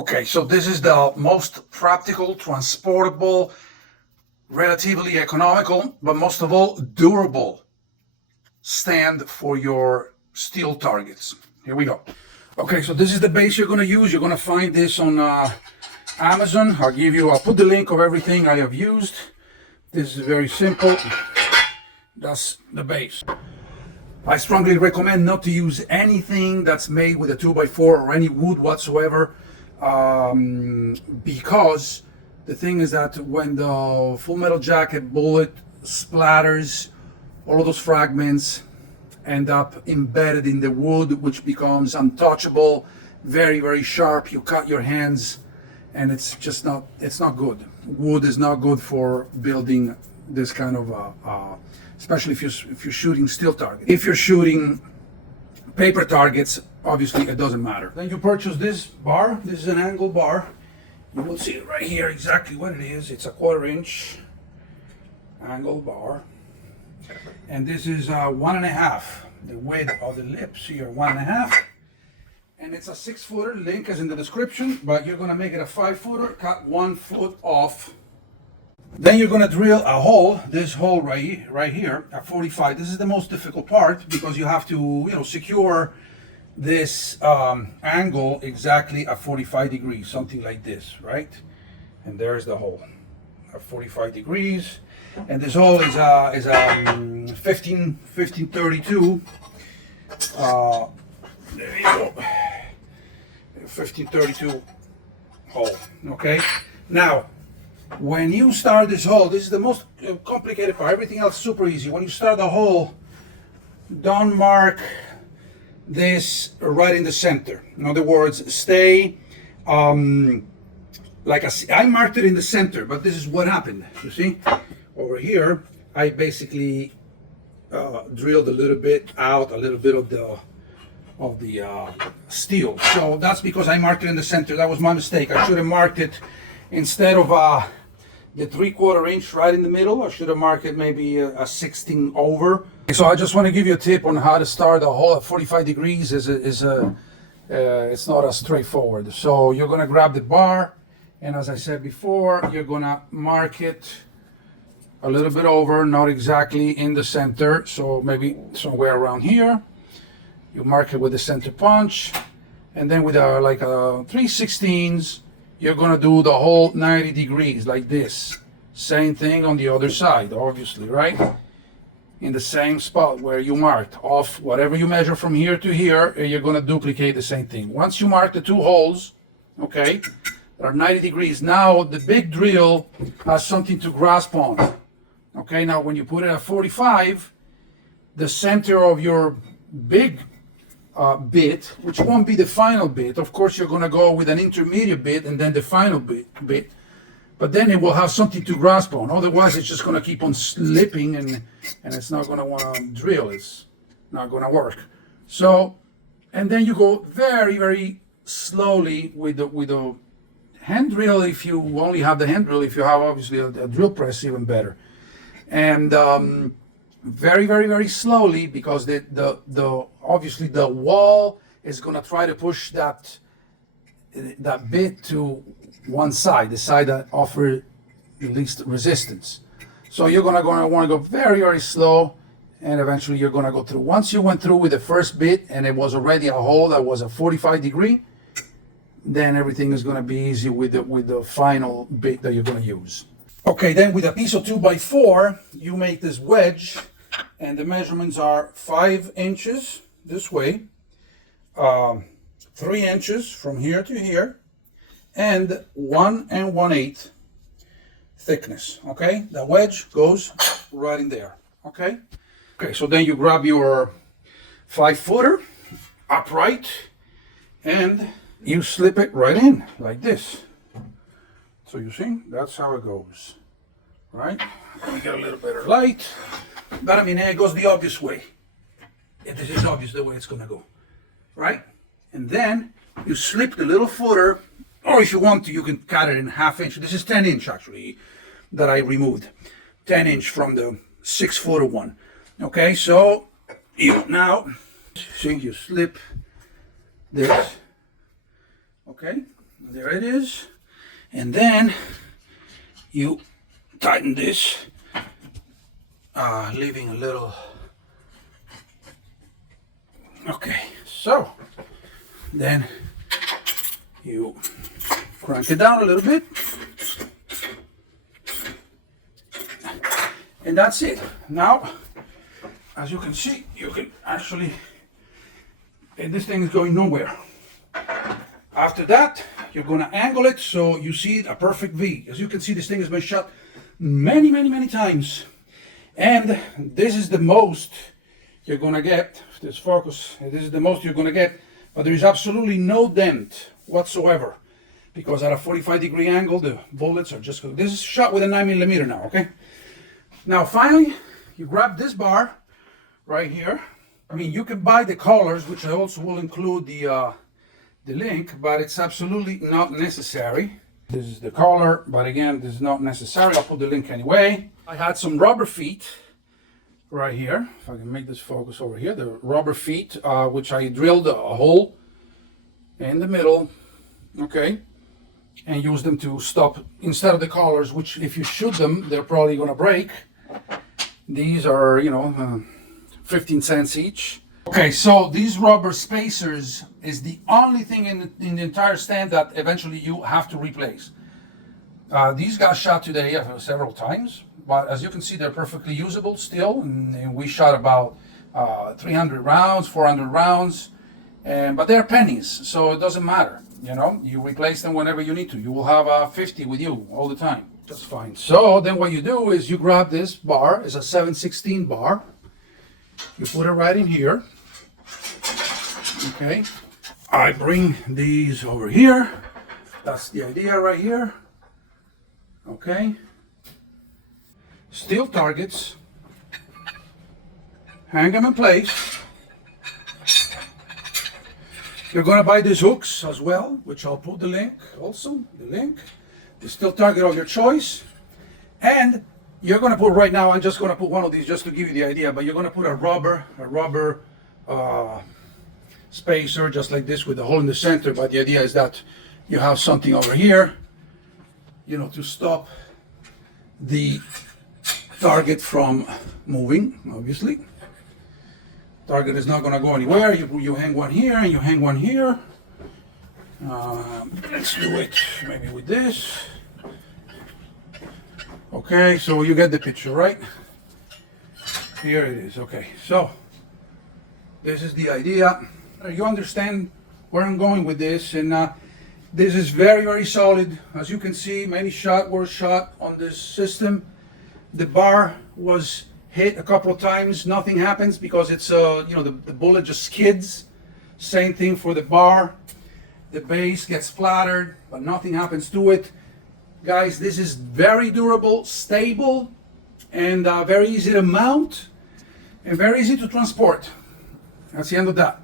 Okay, so this is the most practical, transportable, relatively economical, but most of all, durable stand for your steel targets. Here we go. Okay, so this is the base you're going to use. You're going to find this on Amazon. I'll put the link of everything I have used. This is very simple. That's the base. I strongly recommend not to use anything that's made with a 2x4 or any wood whatsoever, because the thing is that when the Full Metal Jacket bullet splatters, all of those fragments end up embedded in the wood, which becomes untouchable, very, very sharp. You cut your hands, and it's not good. Wood is not good for building this kind of, especially if you're shooting steel targets. If you're shooting paper targets, obviously it doesn't matter. Then you purchase this bar. This is an angle bar. You will see it right here exactly what it is. It's a 1/4 inch angle bar, and this is 1.5. The width of the lips here, 1.5, and it's a 6-footer. Link is in the description, but you're gonna make it a 5-footer. Cut 1 foot off. Then you're going to drill a hole, this hole right here at 45. This is the most difficult part because you have to, secure this angle exactly at 45 degrees, something like this, right? And there's the hole at 45 degrees. And this hole is a 1532. There you go. 1532 hole, okay? Now, when you start this hole, this is the most complicated part. Everything else is super easy. When you start the hole, don't mark this right in the center. In other words, stay I marked it in the center, but this is what happened. You see, over here, I basically drilled a little bit out, a little bit of the steel. So that's because I marked it in the center. That was my mistake. I should have marked it instead of the 3/4 inch right in the middle. I should have marked it maybe a 16 over. So I just want to give you a tip on how to start a hole at 45 degrees. It's not as straightforward. So you're going to grab the bar, and as I said before, you're going to mark it a little bit over, not exactly in the center. So maybe somewhere around here. You mark it with the center punch, and then with a 3/16, you're going to do the whole 90 degrees like this. Same thing on the other side, obviously, right? In the same spot where you marked off, whatever you measure from here to here, you're going to duplicate the same thing. Once you mark the 2 holes, okay, that are 90 degrees, now the big drill has something to grasp on. Okay, now when you put it at 45, the center of your big bit, which won't be the final bit. Of course, you're going to go with an intermediate bit and then the final bit, but then it will have something to grasp on. Otherwise, it's just going to keep on slipping, and it's not going to want to drill. It's not going to work. So, and then you go very, very slowly with the hand drill. If you only have the hand drill, if you have obviously a drill press, even better. And very, very, very slowly, because obviously the wall is going to try to push that bit to one side, the side that offers the least resistance. So you're going to want to go very, very slow, and eventually you're going to go through. Once you went through with the first bit and it was already a hole that was a 45 degree, then everything is going to be easy with the final bit that you're going to use. Okay, then with a piece of 2x4, you make this wedge, and the measurements are 5 inches this way, 3 inches from here to here, and 1 1/8 thickness. Okay, the wedge goes right in there. Okay, so then you grab your 5-footer upright, and you slip it right in like this. So you see, that's how it goes, right? Let me get a little better light. But I mean, it goes the obvious way. This is obvious the way it's gonna go, right? And then you slip the little footer, or if you want to, you can cut it in 1/2 inch. This is 10 inch actually that I removed. 10 inch from the 6-footer one. Okay, so you now see, you slip this. Okay, there it is. And then you tighten this, leaving a little. Okay, so then you crank it down a little bit, and that's it. Now, as you can see, you can actually, and this thing is going nowhere. After that, you're going to angle it so you see a perfect V. As you can see, this thing has been shot many, many, many times. And this is the most you're going to get. If this focus, this is the most you're going to get. But there is absolutely no dent whatsoever. Because at a 45-degree angle, the bullets are just... This is shot with a 9mm now, okay? Now, finally, you grab this bar right here. I mean, you can buy the colors, which I also will include the link, but it's absolutely not necessary. This is the collar, but again, this is not necessary. I'll put the link anyway. I had some rubber feet right here. If I can make this focus over here, the rubber feet, which I drilled a hole in the middle, okay, and use them to stop, instead of the collars, which if you shoot them, they're probably gonna break. These are, 15 cents each. Okay, so these rubber spacers is the only thing in the entire stand that eventually you have to replace. These got shot today several times, but as you can see, they're perfectly usable still. And we shot about 300 rounds, 400 rounds, but they're pennies, so it doesn't matter. You replace them whenever you need to. You will have 50 with you all the time. That's fine. So then what you do is you grab this bar. It's a 7/16 bar. You put it right in here. Okay. I bring these over here. That's the idea right here. Okay. Steel targets. Hang them in place. You're going to buy these hooks as well, which I'll put the link also. The steel target of your choice. And you're going to put right now, I'm just going to put one of these just to give you the idea, but you're going to put a rubber spacer just like this with a hole in the center. But the idea is that you have something over here, to stop the target from moving, obviously. Target is not going to go anywhere. You hang one here and you hang one here. Let's do it maybe with this. Okay, so you get the picture, right? Here it is. Okay, so this is the idea. You understand where I'm going with this, and this is very, very solid. As you can see, many shots were shot on this system. The bar was hit a couple of times. Nothing happens because it's the bullet just skids. Same thing for the bar. The base gets splattered, but nothing happens to it. Guys, this is very durable, stable, and very easy to mount and very easy to transport. That's the end of that.